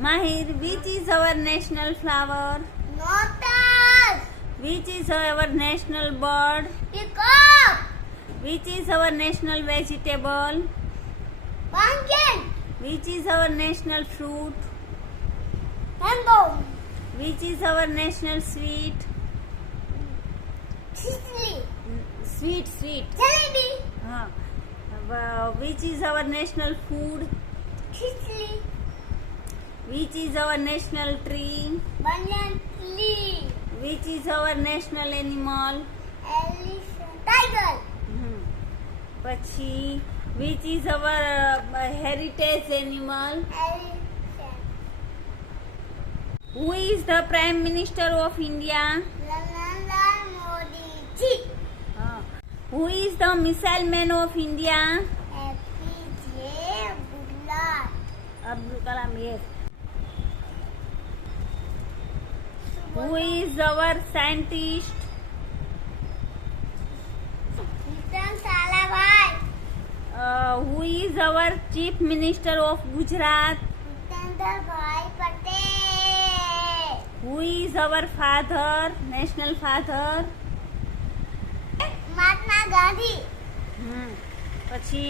Mahir, which is our national flower? Lotus. Which is our national bird? Peacock. Which is our national vegetable? Pumpkin. Which is our national fruit? Mango. Which is our national sweet? Chili. Sweet. Jalebi. Which is our national food? Chili. Which is our national tree? Banyan tree. Which is our national animal? Elephant. Tiger. પછી which is our heritage animal? Elephant. Who is the Prime Minister of India? Narendra Modi ji. Who is the missile man of India? APJ Abdul Kalam, yes. Who is our scientist? Vikrant Sarabhai. Who is our Chief Minister of Gujarat? Bhupendra Patel. Who is our father, national father? Mahatma Gandhi. પછી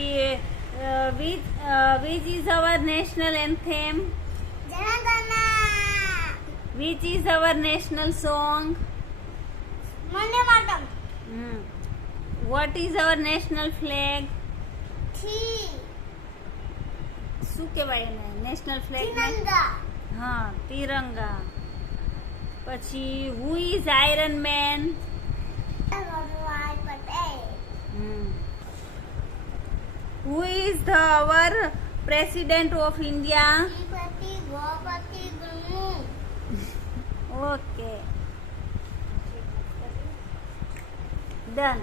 which is our national anthem? Janagana. Which is our national song? Vande Mataram. What is our national flag? શું કહેવાય એને national flag? Tiranga. હા, તિરંગા. પછી who is Iron Man? Vallabhbhai Patel. Who is our President of India? Sripati Gaupati Murmu. Okay. Done.